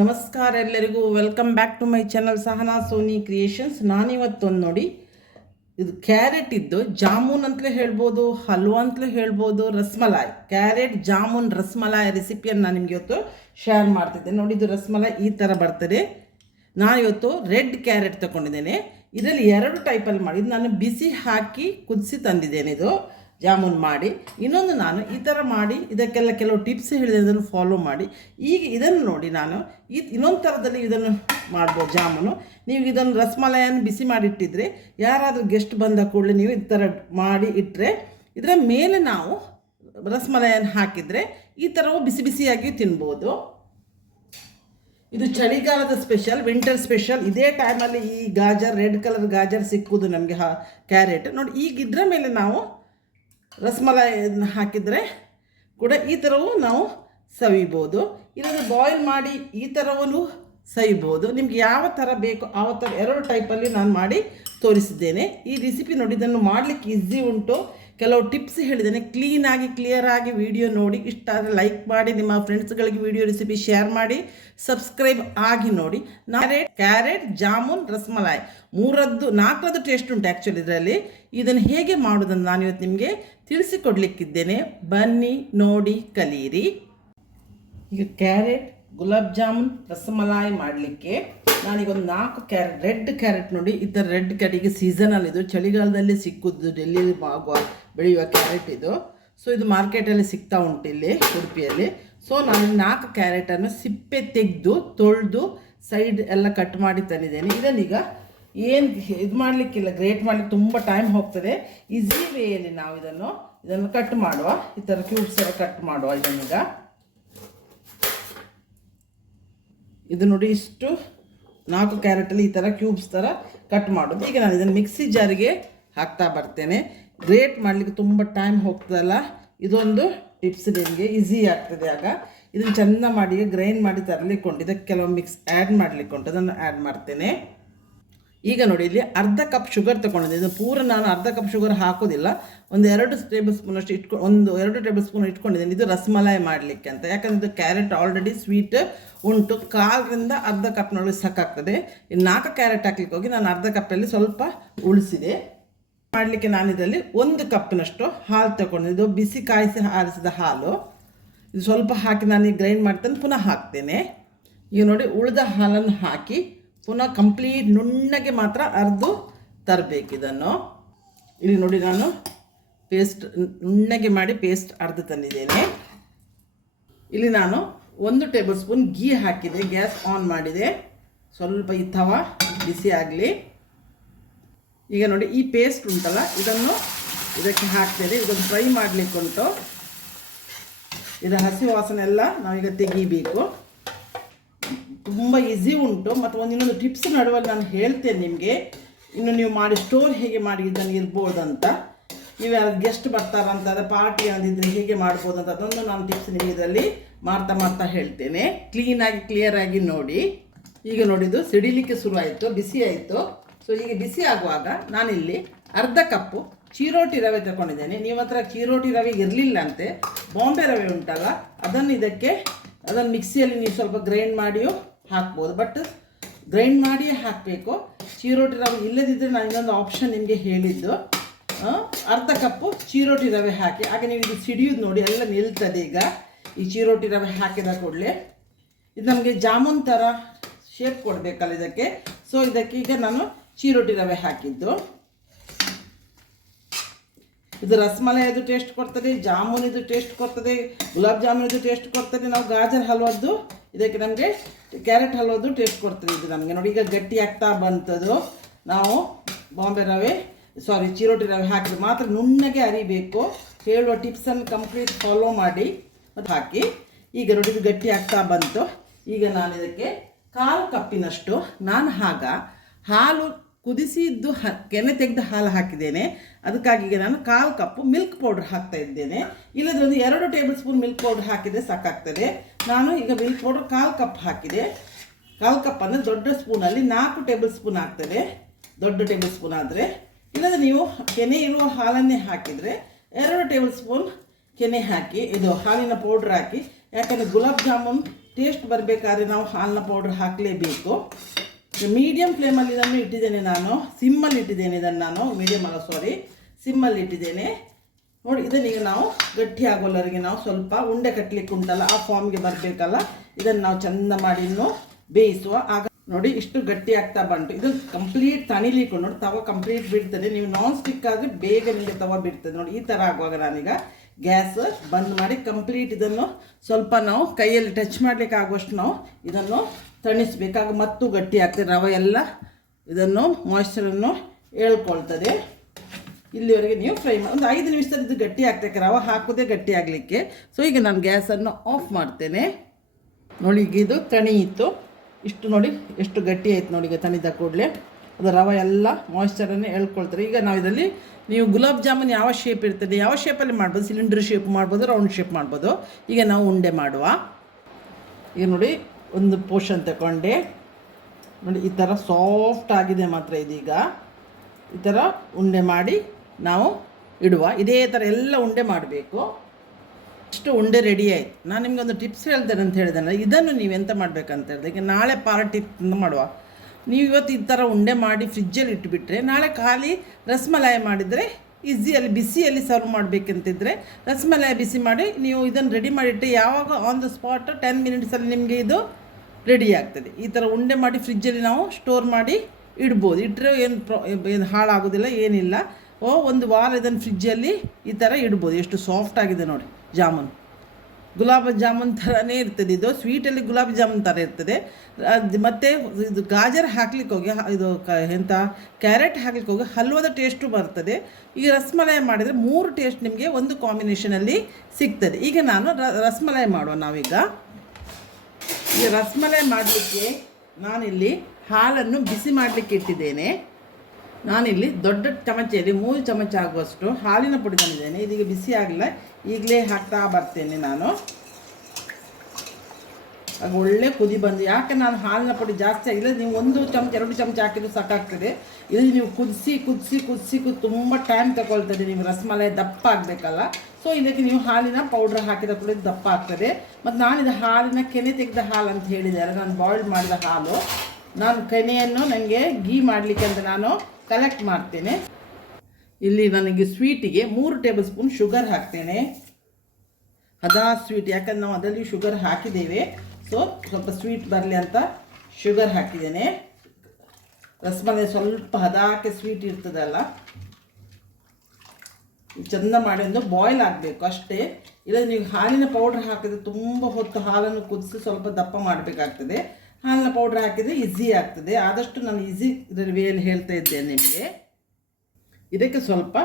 ನಮಸ್ಕಾರ ಎಲ್ಲರಿಗೂ, welcome back to my channel Sahana Soni creations. ನಾನಿವತ್ತೊಂದು ನೋಡಿ, ಇದು ಕ್ಯಾರೆಟ್ ಇದ್ದು ಜಾಮೂನ್ ಅಂತಲೇ ಹೇಳ್ಬೋದು, ಹಲ್ವಾ ಅಂತಲೇ ಹೇಳ್ಬೋದು, ರಸ್ಮಲಾಯ್ ಕ್ಯಾರೆಟ್ ಜಾಮೂನ್ ರಸ್ಮಲಾಯ್ ರೆಸಿಪಿಯನ್ನು ನಾನು ನಿಮಗೆ ಇವತ್ತು ಶೇರ್ ಮಾಡ್ತಿದ್ದೆ. ನೋಡಿ, ಇದು ರಸ್ಮಲಾಯ್ ಈ ಥರ ಬರ್ತದೆ. ನಾನಿವತ್ತು ರೆಡ್ ಕ್ಯಾರೆಟ್ ತೊಗೊಂಡಿದ್ದೇನೆ. ಇದರಲ್ಲಿ 2 ಟೈಪಲ್ಲಿ ಮಾಡಿ, ಇದು ನಾನು ಬಿಸಿ ಹಾಕಿ ಕುದಿಸಿ ತಂದಿದ್ದೇನೆ ಇದು ಜಾಮೂನ್ ಮಾಡಿ. ಇನ್ನೊಂದು ನಾನು ಈ ಥರ ಮಾಡಿ ಇದಕ್ಕೆಲ್ಲ ಕೆಲವು ಟಿಪ್ಸ್ ಹೇಳಿದೆ, ಅದನ್ನು ಫಾಲೋ ಮಾಡಿ. ಈಗ ಇದನ್ನು ನೋಡಿ, ನಾನು ಇನ್ನೊಂದು ಥರದಲ್ಲಿ ಇದನ್ನು ಮಾಡ್ಬೋದು ಜಾಮೂನು. ನೀವು ಇದನ್ನು ರಸ್ಮಲಾಯನ್ನು ಬಿಸಿ ಮಾಡಿಟ್ಟಿದ್ರೆ ಯಾರಾದರೂ ಗೆಸ್ಟ್ ಬಂದ ಕೂಡಲೇ ನೀವು ಈ ಥರ ಮಾಡಿ ಇಟ್ಟರೆ ಇದರ ಮೇಲೆ ನಾವು ರಸ್ಮಲಾಯನ್ನು ಹಾಕಿದರೆ ಈ ಥರವೂ ಬಿಸಿ ಬಿಸಿಯಾಗಿ ತಿನ್ಬೋದು. ಇದು ಚಳಿಗಾಲದ ಸ್ಪೆಷಲ್, ವಿಂಟರ್ ಸ್ಪೆಷಲ್. ಇದೇ ಟೈಮಲ್ಲಿ ಈ ಗಾಜರ್, ರೆಡ್ ಕಲರ್ ಗಾಜರ್ ಸಿಕ್ಕುವುದು ನಮಗೆ. ಕ್ಯಾರೆಟ್ ನೋಡಿ, ಈಗ ಇದರ ಮೇಲೆ ನಾವು ರಸ್ಮಲಾಯನ್ನು ಹಾಕಿದರೆ ಕೂಡ ಈ ಥರವೂ ನಾವು ಸವಿಬೋದು. ಇಲ್ಲಾಂದರೆ ಬಾಯ್ಲ್ ಮಾಡಿ ಈ ಥರವೂ ಸವಿಬೋದು. ನಿಮ್ಗೆ ಯಾವ ಥರ ಬೇಕು ಆ ಥರ 2 ಟೈಪಲ್ಲಿ ನಾನು ಮಾಡಿ ತೋರಿಸಿದ್ದೇನೆ. ಈ ರೆಸಿಪಿ ನೋಡಿ, ಇದನ್ನು ಮಾಡಲಿಕ್ಕೆ ಈಸಿ ಉಂಟು. ಕೆಲವು ಟಿಪ್ಸ್ ಹೇಳಿದ್ದೇನೆ. ಕ್ಲೀನಾಗಿ ಕ್ಲಿಯರಾಗಿ ವಿಡಿಯೋ ನೋಡಿ. ಇಷ್ಟ ಆದರೆ ಲೈಕ್ ಮಾಡಿ, ನಿಮ್ಮ ಫ್ರೆಂಡ್ಸ್ಗಳಿಗೆ ವಿಡಿಯೋ ರೆಸಿಪಿ ಶೇರ್ ಮಾಡಿ, ಸಬ್ಸ್ಕ್ರೈಬ್ ಆಗಿ ನೋಡಿ. ಕ್ಯಾರೆಟ್ ಜಾಮೂನ್ ರಸ್ಮಲಾಯ್ 4 ಟೇಸ್ಟ್ ಉಂಟು ಆ್ಯಕ್ಚುಲಿ ಇದರಲ್ಲಿ. ಇದನ್ನು ಹೇಗೆ ಮಾಡೋದನ್ನು ನಾನು ಇವತ್ತು ನಿಮಗೆ ತಿಳಿಸಿಕೊಡ್ಲಿಕ್ಕಿದ್ದೇನೆ. ಬನ್ನಿ ನೋಡಿ ಕಲೀರಿ. ಈಗ ಕ್ಯಾರೆಟ್ ಗುಲಾಬ್ ಜಾಮೂನ್ ರಸಮಲಾಯಿ ಮಾಡಲಿಕ್ಕೆ ನಾನೀಗ ಒಂದು 4 ಕ್ಯಾರೆಟ್, ರೆಡ್ ಕ್ಯಾರೆಟ್ ನೋಡಿ, ಈ ಥರ ರೆಡ್ ಕ್ಯಾರೆಟ್ ಸೀಸನಲ್ಲಿ ಇದು ಚಳಿಗಾಲದಲ್ಲಿ ಸಿಕ್ಕುದು, ಡೆಲ್ಲಿಯಲ್ಲಿ ಬೆಳೆಯುವ ಕ್ಯಾರೆಟ್ ಇದು. ಸೊ ಇದು ಮಾರ್ಕೆಟಲ್ಲಿ ಸಿಗ್ತಾ ಉಂಟು ಇಲ್ಲಿ ಉಡುಪಿಯಲ್ಲಿ. ಸೊ ನಾನು 4 ಕ್ಯಾರೆಟನ್ನು ಸಿಪ್ಪೆ ತೆಗೆದು ತೊಳೆದು ಸೈಡ್ ಎಲ್ಲ ಕಟ್ ಮಾಡಿ ತಂದಿದ್ದೇನೆ. ಇದನ್ನೀಗ ಏನು ಇದು ಮಾಡಲಿಕ್ಕಿಲ್ಲ, ಗ್ರೇಟ್ ಮಾಡಲಿಕ್ಕೆ ತುಂಬ ಟೈಮ್ ಹೋಗ್ತದೆ. ಈಸಿ ವೇಯಲ್ಲಿ ನಾವು ಇದನ್ನು ಕಟ್ ಮಾಡುವ. ಈ ಥರ ಕ್ಯೂಬ್ಸ್ ಎಲ್ಲ ಕಟ್ ಮಾಡುವ. ಇದನ್ನೀಗ ಇದು ನೋಡಿ, ಇಷ್ಟು 4 ಕ್ಯಾರೆಟಲ್ಲಿ ಈ ಥರ ಕ್ಯೂಬ್ಸ್ ಥರ ಕಟ್ ಮಾಡೋದು. ಈಗ ನಾನು ಇದನ್ನು ಮಿಕ್ಸಿ ಜಾರಿಗೆ ಹಾಕ್ತಾ ಬರ್ತೇನೆ. ಗ್ರೇಟ್ ಮಾಡಲಿಕ್ಕೆ ತುಂಬ ಟೈಮ್ ಹೋಗ್ತದಲ್ಲ, ಇದೊಂದು ಟಿಪ್ಸ್ ನಿಮಗೆ ಈಸಿ ಆಗ್ತದೆ. ಆಗ ಇದನ್ನು ಚೆಂದ ಮಾಡಿ ಗ್ರೈಂಡ್ ಮಾಡಿ ತರಲಿಕ್ಕೊಂಡು ಇದಕ್ಕೆ ಕೆಲವು ಮಿಕ್ಸ್ ಆ್ಯಡ್ ಮಾಡಲಿಕ್ಕೊಂಡು ಅದನ್ನು ಆ್ಯಡ್ ಮಾಡ್ತೇನೆ. ಈಗ ನೋಡಿ, ಇಲ್ಲಿ ಅರ್ಧ ಕಪ್ ಶುಗರ್ ತೊಗೊಂಡಿದ್ದೆ. ಇದು ಪೂರ ನಾನು ಅರ್ಧ ಕಪ್ ಶುಗರ್ ಹಾಕೋದಿಲ್ಲ, ಒಂದು 2 ಟೇಬಲ್ ಸ್ಪೂನ್ ಅಷ್ಟು 2 ಟೇಬಲ್ ಸ್ಪೂನ್ ಇಟ್ಕೊಂಡಿದ್ದೇನೆ. ಇದು ರಸಮಲಾಯಿ ಮಾಡಲಿಕ್ಕೆ ಅಂತ. ಯಾಕಂದರೆ ಇದು ಕ್ಯಾರೆಟ್ ಆಲ್ರೆಡಿ ಸ್ವೀಟ್ ಉಂಟು. 1/4ರಿಂದ ಅರ್ಧ ಕಪ್ನೊಳಗೆ ಸಾಕಾಗ್ತದೆ. ಇನ್ನು 4 ಕ್ಯಾರೆಟ್ ಹಾಕ್ಲಿಕ್ಕೆ ಹೋಗಿ ನಾನು ಅರ್ಧ ಕಪ್ಪಲ್ಲಿ ಸ್ವಲ್ಪ ಉಳಿಸಿದೆ. ಮಾಡಲಿಕ್ಕೆ ನಾನು ಇದರಲ್ಲಿ 1 ಕಪ್ನಷ್ಟು ಹಾಲು ತಗೊಂಡಿದ್ದೆ. ಇದು ಬಿಸಿ ಕಾಯಿಸಿ ಆರಿಸಿದ ಹಾಲು. ಇದು ಸ್ವಲ್ಪ ಹಾಕಿ ನಾನು ಗ್ರೈಂಡ್ ಮಾಡ್ತೇನೆ, ಪುನಃ ಹಾಕ್ತೇನೆ. ಈಗ ನೋಡಿ, ಉಳಿದ ಹಾಲನ್ನು ಹಾಕಿ ಪುನಃ ಕಂಪ್ಲೀಟ್ ನುಣ್ಣಗೆ ಮಾತ್ರ ಅರ್ದು ತರಬೇಕು ಇದನ್ನು. ಇಲ್ಲಿ ನೋಡಿ, ನಾನು ಪೇಸ್ಟ್ ನುಣ್ಣಗೆ ಮಾಡಿ ಪೇಸ್ಟ್ ಅರ್ದು ತಂದಿದ್ದೇನೆ. ಇಲ್ಲಿ ನಾನು 1 ಟೇಬಲ್ ಸ್ಪೂನ್ ಗೀ ಹಾಕಿದೆ. ಗ್ಯಾಸ್ ಆನ್ ಮಾಡಿದೆ. ಸ್ವಲ್ಪ ಈ ತವ ಬಿಸಿ ಆಗಲಿ. ಈಗ ನೋಡಿ, ಈ ಪೇಸ್ಟ್ ಉಂಟಲ್ಲ, ಇದನ್ನು ಇದಕ್ಕೆ ಹಾಕ್ತೇನೆ. ಇದನ್ನು ಫ್ರೈ ಮಾಡಲಿಕ್ಕೆ ಉಂಟು. ಇದರ ಹಸಿ ವಾಸನೆ ಎಲ್ಲ ನಾವೀಗ ತೆಗಿಬೇಕು. ತುಂಬ ಈಸಿ ಉಂಟು. ಮತ್ತು ಇನ್ನೊಂದು ಟಿಪ್ಸ್ ನಡುವಲ್ಲಿ ನಾನು ಹೇಳ್ತೇನೆ ನಿಮಗೆ. ಇನ್ನು ನೀವು ಮಾಡಿ ಸ್ಟೋರ್ ಹೇಗೆ ಮಾಡಿ ಇದನ್ನು ಇರ್ಬೋದಂತ, ನೀವು ಯಾರು ಗೆಸ್ಟ್ ಬರ್ತಾರಂತ, ಅದರ ಪಾರ್ಟಿ ಅಂದಿದ್ರೆ ಹೇಗೆ ಮಾಡ್ಬೋದು ಅಂತ ಅದೊಂದು ನಾನು ಟಿಪ್ಸ್ ನಿಮಗೆ ಇದರಲ್ಲಿ ಮಾಡ್ತಾ ಹೇಳ್ತೇನೆ. ಕ್ಲೀನಾಗಿ ಕ್ಲಿಯರಾಗಿ ನೋಡಿ. ಈಗ ನೋಡಿದ್ದು ಸಿಡಿಲಿಕ್ಕೆ ಶುರು ಆಯಿತು, ಬಿಸಿ ಆಯಿತು. ಸೊ ಹೀಗೆ ಬಿಸಿ ಆಗುವಾಗ ನಾನಿಲ್ಲಿ ಅರ್ಧ ಕಪ್ಪು ಚಿರೋಟಿ ರವೆ ತಗೊಂಡಿದ್ದೇನೆ. ನಿಮ್ಮ ಹತ್ರ ಚಿರೋಟಿ ರವೆ ಇರಲಿಲ್ಲ ಅಂತೆ, ಬಾಂಬೆ ರವೆ ಉಂಟಲ್ಲ, ಅದನ್ನು ಮಿಕ್ಸಿಯಲ್ಲಿ ನೀವು ಸ್ವಲ್ಪ ಗ್ರೈಂಡ್ ಮಾಡಿಯೂ ಹಾಕ್ಬೋದು. ಬಟ್ ಗ್ರೈಂಡ್ ಮಾಡಿಯೇ ಹಾಕಬೇಕು. ಚಿರೋಟಿ ರವೆ ಇಲ್ಲದಿದ್ದರೆ ನಾನು ಇನ್ನೊಂದು ಆಪ್ಷನ್ ನಿಮಗೆ ಹೇಳಿದ್ದು, ಅರ್ಧ ಕಪ್ಪು ಚಿರೋಟಿ ರವೆ ಹಾಕಿ. ಹಾಗೆ ನೀವು ಇದು ಸಿಡಿಯೋದು ನೋಡಿ, ಎಲ್ಲ ನಿಲ್ತದೆ. ಈಗ ಈ ಚಿರೋಟಿ ರವೆ ಹಾಕಿದ ಕೂಡಲೇ ಇದು ನಮಗೆ ಜಾಮೂನ್ ಥರ ಶೇಪ್ ಕೊಡಬೇಕಲ್ಲ ಇದಕ್ಕೆ. ಸೊ ಇದಕ್ಕೆ ಈಗ ನಾನು ಚಿರೋಟಿ ರವೆ ಹಾಕಿದ್ದು. ಇದು ರಸಮಲಾಯಿದು ಟೇಸ್ಟ್ ಕೊಡ್ತದೆ, ಜಾಮೂನಿದು ಟೇಸ್ಟ್ ಕೊಡ್ತದೆ, ಗುಲಾಬ್ ಜಾಮೂನಿದು ಟೇಸ್ಟ್ ಕೊಡ್ತದೆ. ನಾವು ಗಾಜರ್ ಹಲ್ವದ್ದು ಇದಕ್ಕೆ ನಮಗೆ ಕ್ಯಾರೆಟ್ ಹಲ್ವದ್ದು ಟೇಸ್ಟ್ ಕೊಡ್ತದೆ ಇದು ನಮಗೆ. ನೋಡಿ, ಈಗ ಗಟ್ಟಿ ಆಗ್ತಾ ಬಂತದ್ದು. ನಾವು ಬಾಂಬೆ ರವೆ ಚಿರೋಟಿ ರವೆ ಹಾಕಿದ್ರೆ ಮಾತ್ರ ನುಣ್ಣಗೆ ಅರಿಬೇಕು. ಹೇಳುವ ಟಿಪ್ಸನ್ನು ಕಂಪ್ಲೀಟ್ ಫಾಲೋ ಮಾಡಿ ಮತ್ತು ಹಾಕಿ. ಈಗ ನೋಡಿ, ಇದು ಗಟ್ಟಿ ಆಗ್ತಾ ಬಂತು. ಈಗ ನಾನು ಇದಕ್ಕೆ 1/4 ಕಪ್ಪಿನಷ್ಟು ನಾನು ಹಾಲು ಕುದಿಸಿದ್ದು ಕೆನೆ ತೆಗೆದ ಹಾಲು ಹಾಕಿದ್ದೇನೆ. ಅದಕ್ಕಾಗಿ ಈಗ ನಾನು 1/4 ಕಪ್ಪು ಮಿಲ್ಕ್ ಪೌಡ್ರ್ ಹಾಕ್ತಾ ಇದ್ದೇನೆ. ಇಲ್ಲದ್ರೆ ಒಂದು 2 ಟೇಬಲ್ ಸ್ಪೂನ್ ಮಿಲ್ಕ್ ಪೌಡ್ರ್ ಹಾಕಿದರೆ ಸಾಕಾಗ್ತದೆ. ನಾನು ಈಗ ಮಿಲ್ಕ್ ಪೌಡ್ರ್ 1/4 ಕಪ್ ಹಾಕಿದೆ. 1/4 ಕಪ್ ಅಂದರೆ ದೊಡ್ಡ ಸ್ಪೂನಲ್ಲಿ 4 ಟೇಬಲ್ ಸ್ಪೂನ್ ಆಗ್ತದೆ, ದೊಡ್ಡ ಟೇಬಲ್ ಸ್ಪೂನ್ ಆದರೆ. ಇಲ್ಲದ್ರೆ ನೀವು ಕೆನೆ ಇರುವ ಹಾಲನ್ನೇ ಹಾಕಿದರೆ 2 ಟೇಬಲ್ ಸ್ಪೂನ್ ಕೆನೆ ಹಾಕಿ, ಇದು ಹಾಲಿನ ಪೌಡ್ರ್ ಹಾಕಿ. ಯಾಕಂದರೆ ಗುಲಾಬ್ ಜಾಮೂನ್ ಟೇಸ್ಟ್ ಬರಬೇಕಾದ್ರೆ ನಾವು ಹಾಲಿನ ಪೌಡ್ರ್ ಹಾಕಲೇಬೇಕು. ಮೀಡಿಯಮ್ ಫ್ಲೇಮಲ್ಲಿ ಇದನ್ನು ಇಟ್ಟಿದ್ದೇನೆ ನಾನು, ಸಿಮ್ಮಲ್ಲಿ ಇಟ್ಟಿದ್ದೇನೆ ಇದನ್ನು ನಾನು, ಮೀಡಿಯಮ್ ಅಲ್ಲ ಸಾರಿ ಸಿಮ್ಮಲ್ಲಿ ಇಟ್ಟಿದ್ದೇನೆ ನೋಡಿ. ಇದನ್ನೀಗ ನಾವು ಗಟ್ಟಿ ಆಗೋಲ್ಲವರೆಗೆ ನಾವು ಸ್ವಲ್ಪ ಉಂಡೆ ಕಟ್ಟಲಿಕ್ಕೆ ಉಂಟಲ್ಲ ಆ ಫಾರ್ಮ್ಗೆ ಬರಬೇಕಲ್ಲ, ಇದನ್ನು ನಾವು ಚೆಂದ ಮಾಡಿ ಇನ್ನು ಬೇಯಿಸುವ. ಆಗ ನೋಡಿ ಇಷ್ಟು ಗಟ್ಟಿ ಆಗ್ತಾ ಬಂತು. ಇದು ಕಂಪ್ಲೀಟ್ ತಣಿಲಿಕ್ಕೆ ನೋಡಿ ತವ ಕಂಪ್ಲೀಟ್ ಬಿಡ್ತದೆ. ನೀವು ನಾನ್ ಸ್ಟಿಕ್ ಆದರೆ ಬೇಗ ನಿಮಗೆ ತವ ಬಿಡ್ತದೆ ನೋಡಿ. ಈ ಥರ ಆಗುವಾಗ ನಾನೀಗ ಗ್ಯಾಸ್ ಬಂದ್ ಮಾಡಿ ಕಂಪ್ಲೀಟ್ ಇದನ್ನು ಸ್ವಲ್ಪ ನಾವು ಕೈಯಲ್ಲಿ ಟಚ್ ಮಾಡಲಿಕ್ಕೆ ಆಗುವಷ್ಟು ನಾವು ಇದನ್ನು ತಣಿಸ್ಬೇಕಾಗ ಮತ್ತು ಗಟ್ಟಿ ಆಗ್ತದೆ. ರವೆ ಎಲ್ಲ ಇದನ್ನು ಮಾಯ್ಶ್ಚರನ್ನು ಹೇಳ್ಕೊಳ್ತದೆ. ಇಲ್ಲಿವರೆಗೆ ನೀವು ಫ್ರೈ ಮಾಡಿ ಒಂದು 5 ನಿಮಿಷದಲ್ಲಿ ಇದು ಗಟ್ಟಿ ಆಗ್ತಕ್ಕೆ, ರವೆ ಹಾಕೋದೇ ಗಟ್ಟಿ ಆಗಲಿಕ್ಕೆ. ಸೊ ಈಗ ನಾನು ಗ್ಯಾಸನ್ನು ಆಫ್ ಮಾಡ್ತೇನೆ ನೋಡಿ. ಈಗ ಇದು ತಣಿಯಿತು, ಇಷ್ಟು ನೋಡಿ ಎಷ್ಟು ಗಟ್ಟಿ ಆಯ್ತು ನೋಡಿ. ಈಗ ತಣಿದ ಕೂಡಲೇ ಅದು ರವೆ ಎಲ್ಲ ಮಾಯ್ಶ್ಚರನ್ನು ಹೇಳ್ಕೊಳ್ತಾರೆ. ಈಗ ನಾವು ಇದರಲ್ಲಿ ನೀವು ಗುಲಾಬ್ ಜಾಮೂನ್ ಯಾವ ಶೇಪ್ ಇರ್ತದೆ, ಯಾವ ಶೇಪಲ್ಲಿ ಮಾಡ್ಬೋದು, ಸಿಲಿಂಡರ್ ಶೇಪ್ ಮಾಡ್ಬೋದು, ರೌಂಡ್ ಶೇಪ್ ಮಾಡ್ಬೋದು. ಈಗ ನಾವು ಉಂಡೆ ಮಾಡುವ. ಈಗ ನೋಡಿ ಒಂದು ಪೋರ್ಷನ್ ತಗೊಂಡೆ ನೋಡಿ, ಈ ಥರ ಸಾಫ್ಟ್ ಆಗಿದೆ ಮಾತ್ರ ಇದೀಗ. ಈ ಥರ ಉಂಡೆ ಮಾಡಿ ನಾವು ಇಡುವ. ಇದೇ ಥರ ಎಲ್ಲ ಉಂಡೆ ಮಾಡಬೇಕು. ಇಷ್ಟು ಉಂಡೆ ರೆಡಿ ಆಯಿತು. ನಾನು ನಿಮಗೆ ಒಂದು ಟಿಪ್ಸ್ ಹೇಳ್ತೇನೆ ಅಂತ ಹೇಳಿದೆ, ಇದನ್ನು ನೀವು ಎಂತ ಮಾಡಬೇಕಂತ ಹೇಳಿದೆ, ಈಗ ನಾಳೆ ಪಾರ್ಟಿ ಮಾಡುವ. ನೀವು ಇವತ್ತು ಈ ಥರ ಉಂಡೆ ಮಾಡಿ ಫ್ರಿಜ್ಜಲ್ಲಿ ಇಟ್ಟುಬಿಟ್ರೆ ನಾಳೆ ಖಾಲಿ ರಸಮಲಾಯಿ ಮಾಡಿದರೆ ಈಸಿಯಲ್ಲಿ ಬಿಸಿಯಲ್ಲಿ ಸರ್ವ್ ಮಾಡಬೇಕಂತಿದ್ರೆ ರಸಮಲಾಯಿ ಬಿಸಿ ಮಾಡಿ ನೀವು ಇದನ್ನು ರೆಡಿ ಮಾಡಿಟ್ಟರೆ ಯಾವಾಗ ಆನ್ ದ ಸ್ಪಾಟ್ 10 ಮಿನಿಟ್ಸಲ್ಲಿ ನಿಮಗೆ ಇದು ರೆಡಿ ಆಗ್ತದೆ. ಈ ಥರ ಉಂಡೆ ಮಾಡಿ ಫ್ರಿಜ್ಜಲ್ಲಿ ನಾವು ಸ್ಟೋರ್ ಮಾಡಿ ಇಡ್ಬೋದು. ಇಟ್ಟರೆ ಏನು ಹಾಳಾಗೋದಿಲ್ಲ ಏನಿಲ್ಲ. ಒಂದು ವಾರ ಇದನ್ನು ಫ್ರಿಜ್ಜಲ್ಲಿ ಈ ಥರ ಇಡ್ಬೋದು. ಎಷ್ಟು ಸಾಫ್ಟ್ ಆಗಿದೆ ನೋಡಿ ಜಾಮೂನ್. ಗುಲಾಬ್ ಜಾಮೂನ್ ಥರನೇ ಇರ್ತದೆ ಇದು. ಸ್ವೀಟಲ್ಲಿ ಗುಲಾಬ್ ಜಾಮೂನ್ ಥರ ಇರ್ತದೆ. ಮತ್ತು ಇದು ಗಾಜರ್ ಹಾಕ್ಲಿಕ್ಕೆ ಹೋಗಿ ಇದು ಎಂಥ ಕ್ಯಾರೆಟ್ ಹಾಕ್ಲಿಕ್ಕೆ ಹೋಗಿ ಹಲ್ವದ ಟೇಸ್ಟು ಬರ್ತದೆ. ಈಗ ರಸಮಲಾಯಿ ಮಾಡಿದರೆ 3 ಟೇಸ್ಟ್ ನಿಮಗೆ ಒಂದು ಕಾಂಬಿನೇಷನಲ್ಲಿ ಸಿಗ್ತದೆ. ಈಗ ನಾನು ರಸಮಲಾಯಿ ಮಾಡುವ ನಾವೀಗ. ಈಗ ರಸಮಲಾಯಿ ಮಾಡಲಿಕ್ಕೆ ನಾನಿಲ್ಲಿ ಹಾಲನ್ನು ಬಿಸಿ ಮಾಡಲಿಕ್ಕೆ ಇಟ್ಟಿದ್ದೇನೆ. ನಾನಿಲ್ಲಿ ದೊಡ್ಡ ಚಮಚೆಯಲ್ಲಿ 3 ಚಮಚ ಆಗುವಷ್ಟು ಹಾಲಿನ ಪುಡಿ ತಂದಿದ್ದೇನೆ. ಇದೀಗ ಬಿಸಿ ಆಗಲಿಲ್ಲ, ಈಗಲೇ ಹಾಕ್ತಾ ಬರ್ತೇನೆ ನಾನು. ಆಗ ಒಳ್ಳೆ ಕುದಿ ಬಂದು, ಯಾಕೆ ನಾನು ಹಾಲಿನ ಪುಡಿ ಜಾಸ್ತಿ ಆಗಿಲ್ಲ, ನೀವು 1 ಚಮಚ 2 ಚಮಚ ಹಾಕಿದ್ರು ಸಾಕಾಗ್ತದೆ. ಇದು ನೀವು ಕುದಿಸಿ ತುಂಬ ಟೈಮ್ ತಗೊಳ್ತದೆ. ನೀವು ರಸಮಲಾಯಿ ದಪ್ಪ ಆಗಬೇಕಲ್ಲ. ಸೊ ಇದಕ್ಕೆ ನೀವು ಹಾಲಿನ ಪೌಡ್ರ್ ಹಾಕಿದ ಕೂಡ ದಪ್ಪ ಆಗ್ತದೆ. ಮತ್ತು ನಾನಿದು ಹಾಲಿನ ಕೆನೆ ತೆಗೆದ ಹಾಲು ಅಂತ ಹೇಳಿದ್ದಾರೆ, ನಾನು ಬಾಯ್ಲ್ ಮಾಡಿದ ಹಾಲು. ನಾನು ಕೆನೆಯನ್ನು ನನಗೆ ಗೀ ಮಾಡಲಿಕ್ಕೆ ಅಂತ ನಾನು ಕಲೆಕ್ಟ್ ಮಾಡ್ತೇನೆ. ಇಲ್ಲಿ ನನಗೆ ಸ್ವೀಟಿಗೆ 3 ಟೇಬಲ್ ಸ್ಪೂನ್ ಶುಗರ್ ಹಾಕ್ತೇನೆ. ಹದಾ ಸ್ವೀಟ್, ಯಾಕಂದ್ರೆ ನಾವು ಅದರಲ್ಲಿ ಶುಗರ್ ಹಾಕಿದ್ದೇವೆ. ಸೊ ಸ್ವಲ್ಪ ಸ್ವೀಟ್ ಬರಲಿ ಅಂತ ಶುಗರ್ ಹಾಕಿದ್ದೇನೆ. ರಸಮಲಾಯಿ ಸ್ವಲ್ಪ ಹದಾಕೆ ಸ್ವೀಟ್ ಇರ್ತದಲ್ಲ, ಚೆಂದ ಮಾಡಿ ಒಂದು ಬಾಯ್ಲ್ ಆಗಬೇಕು ಅಷ್ಟೇ. ಇಲ್ಲ ನೀವು ಹಾಲಿನ ಪೌಡ್ರ್ ಹಾಕಿದರೆ ತುಂಬ ಹೊತ್ತು ಹಾಲನ್ನು ಕುದಿಸಿ ಸ್ವಲ್ಪ ದಪ್ಪ ಮಾಡಬೇಕಾಗ್ತದೆ. ಹಾಲಿನ ಪೌಡ್ರ್ ಹಾಕಿದರೆ ಈಸಿ ಆಗ್ತದೆ. ಆದಷ್ಟು ನಾನು ಈಸಿ ವೇಯಲ್ಲಿ ಹೇಳ್ತಾ ಇದ್ದೇನೆ ನಿಮಗೆ. ಇದಕ್ಕೆ ಸ್ವಲ್ಪ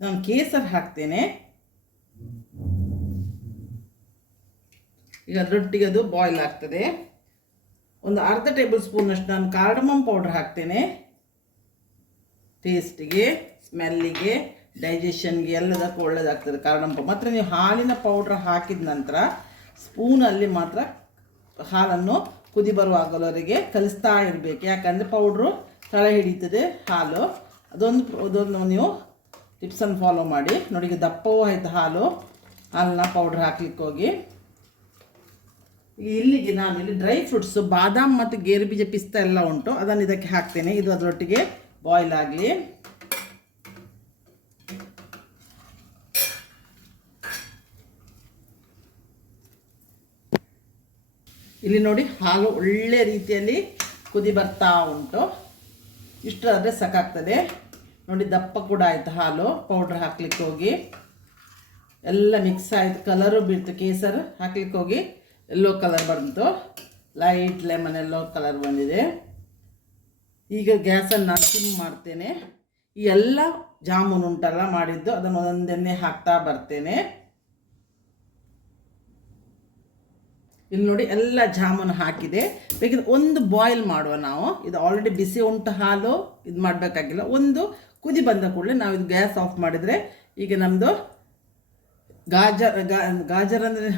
ನಾನು ಕೇಸರ್ ಹಾಕ್ತೇನೆ. ಈಗ ಅದರೊಟ್ಟಿಗೆ ಅದು ಬಾಯ್ಲ್ ಆಗ್ತದೆ. ಒಂದು ಅರ್ಧ ಟೇಬಲ್ ಸ್ಪೂನಷ್ಟು ನಾನು ಕಾರ್ಡಮಮ್ ಪೌಡ್ರ್ ಹಾಕ್ತೇನೆ. ಟೇಸ್ಟಿಗೆ, ಸ್ಮೆಲ್ಲಿಗೆ, ಡೈಜೆಷನ್ಗೆ ಎಲ್ಲದಕ್ಕೂ ಒಳ್ಳೆಯದಾಗ್ತದೆ ಕಾರ್ಡಮಮ್ ಪೌಡ್ರ್. ಮಾತ್ರ ನೀವು ಹಾಲಿನ ಪೌಡ್ರ್ ಹಾಕಿದ ನಂತರ ಸ್ಪೂನಲ್ಲಿ ಮಾತ್ರ ಹಾಲನ್ನು ಕುದಿ ಬರುವಾಗಲವರೆಗೆ ಕಲಿಸ್ತಾ ಇರಬೇಕು. ಯಾಕಂದರೆ ಪೌಡ್ರು ತಳ ಹಿಡಿತದೆ ಹಾಲು. ಅದೊಂದು ನೀವು ಟಿಪ್ಸನ್ನು ಫಾಲೋ ಮಾಡಿ ನೋಡಿ. ಈಗ ದಪ್ಪವೂ ಆಯಿತು ಹಾಲಿನ ಪೌಡ್ರ್ ಹಾಕ್ಲಿಕ್ಕೆ ಹೋಗಿ. ಇಲ್ಲಿಗೆ ನಾನು ಇಲ್ಲಿ ಡ್ರೈ ಫ್ರೂಟ್ಸು ಬಾದಾಮ್ ಮತ್ತು ಗೇರು ಬೀಜ ಪಿಸ್ತಾ ಎಲ್ಲ ಉಂಟು, ಅದನ್ನು ಇದಕ್ಕೆ ಹಾಕ್ತೇನೆ. ಇದು ಅದರೊಟ್ಟಿಗೆ ಬಾಯ್ಲ್ ಆಗಲಿ. ಇಲ್ಲಿ ನೋಡಿ ಹಾಲು ಒಳ್ಳೆ ರೀತಿಯಲ್ಲಿ ಕುದಿ ಬರ್ತಾ ಉಂಟು. ಇಷ್ಟಾದರೆ ಸಾಕಾಗ್ತದೆ ನೋಡಿ. ದಪ್ಪ ಕೂಡ ಆಯಿತು ಹಾಲು ಪೌಡ್ರ್ ಹಾಕ್ಲಿಕ್ಕೆ ಹೋಗಿ. ಎಲ್ಲ ಮಿಕ್ಸ್ ಆಯಿತು, ಕಲರು ಬಿಡ್ತು. ಕೇಸರ್ ಹಾಕ್ಲಿಕ್ಕೆ ಹೋಗಿ ಎಲ್ಲೋ ಕಲರ್ ಬಂತು, ಲೈಟ್ ಲೆಮನ್ ಎಲ್ಲೋ ಕಲರ್ ಬಂದಿದೆ. ಈಗ ಗ್ಯಾಸನ್ನು ನಾನು ಸಿಮ್ ಮಾಡ್ತೇನೆ. ಈ ಎಲ್ಲ ಜಾಮೂನು ಉಂಟಲ್ಲ ಮಾಡಿದ್ದು, ಅದನ್ನು ಒಂದೊಂದನ್ನೇ ಹಾಕ್ತಾ ಬರ್ತೇನೆ. ಇಲ್ಲಿ ನೋಡಿ ಎಲ್ಲ ಜಾಮೂನು ಹಾಕಿದೆ. ಬೇಕಿದ್ರೆ ಒಂದು ಬಾಯ್ಲ್ ಮಾಡುವ ನಾವು. ಇದು ಆಲ್ರೆಡಿ ಬಿಸಿ ಉಂಟು ಹಾಲು, ಇದು ಮಾಡಬೇಕಾಗಿಲ್ಲ. ಒಂದು ಕುದಿ ಬಂದ ಕೂಡಲೇ ನಾವು ಇದು ಗ್ಯಾಸ್ ಆಫ್ ಮಾಡಿದರೆ ಈಗ ನಮ್ಮದು ಗಾಜರ್ ಅಂದರೆ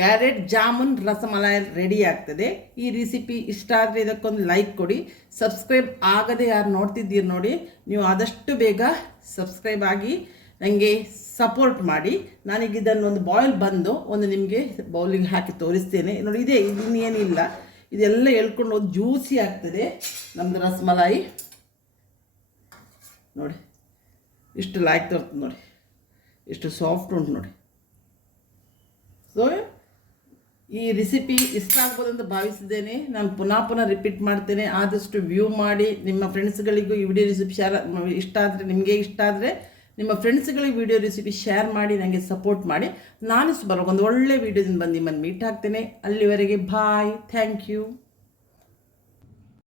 ಕ್ಯಾರೆಟ್ ಜಾಮೂನ್ ರಸಮಲಾಯಿ ರೆಡಿ ಆಗ್ತದೆ. ಈ ರೆಸಿಪಿ ಇಷ್ಟ ಆದರೆ ಇದಕ್ಕೊಂದು ಲೈಕ್ ಕೊಡಿ. ಸಬ್ಸ್ಕ್ರೈಬ್ ಆಗದೆ ಯಾರು ನೋಡ್ತಿದ್ದೀರಿ ನೋಡಿ, ನೀವು ಆದಷ್ಟು ಬೇಗ ಸಬ್ಸ್ಕ್ರೈಬ್ ಆಗಿ ನನಗೆ ಸಪೋರ್ಟ್ ಮಾಡಿ. ನಾನೀಗ ಇದನ್ನು ಒಂದು ಬಾಯ್ಲ್ ಬಂದು ಒಂದು ನಿಮಗೆ ಬೌಲಿಗೆ ಹಾಕಿ ತೋರಿಸ್ತೇನೆ. ನೋಡಿ ಇದೆ, ಇನ್ನೇನಿಲ್ಲ, ಇದೆಲ್ಲ ಎಳ್ಕೊಂಡು ಹೋಗಿ ಜ್ಯೂಸಿ ಆಗ್ತದೆ ನಮ್ಮದು ರಸಮಲಾಯಿ. ನೋಡಿ ಇಷ್ಟು ಲಾಯ್ಕ್ ತರ್ತದೆ, ನೋಡಿ ಎಷ್ಟು ಸಾಫ್ಟ್ ಉಂಟು ನೋಡಿ. ಸೊ ಈ ರೆಸಿಪಿ ಇಷ್ಟ ಆಗ್ಬೋದು ಅಂತ ಭಾವಿಸಿದ್ದೇನೆ. ನಾನು ಪುನಃ ರಿಪೀಟ್ ಮಾಡ್ತೇನೆ. ಆದಷ್ಟು ವ್ಯೂ ಮಾಡಿ ನಿಮ್ಮ ಫ್ರೆಂಡ್ಸ್ಗಳಿಗೂ ಈ ವಿಡಿಯೋ ರೆಸಿಪಿ ಶೇರ್ ಇಷ್ಟ ಆದರೆ, ನಿಮಗೆ ಇಷ್ಟ ಆದರೆ ನಿಮ್ಮ ಫ್ರೆಂಡ್ಸ್ಗಳಿಗೆ ವಿಡಿಯೋ ರೆಸಿಪಿ ಶೇರ್ ಮಾಡಿ, ನನಗೆ ಸಪೋರ್ಟ್ ಮಾಡಿ. ನಾನು ಬರೋ ಒಂದು ಒಳ್ಳೆ ವೀಡಿಯೋದಿಂದ ಬಂದು ನಿಮ್ಮನ್ನು ಮೀಟ್ ಆಗ್ತೇನೆ. ಅಲ್ಲಿವರೆಗೆ ಬಾಯ್, ಥ್ಯಾಂಕ್ ಯು.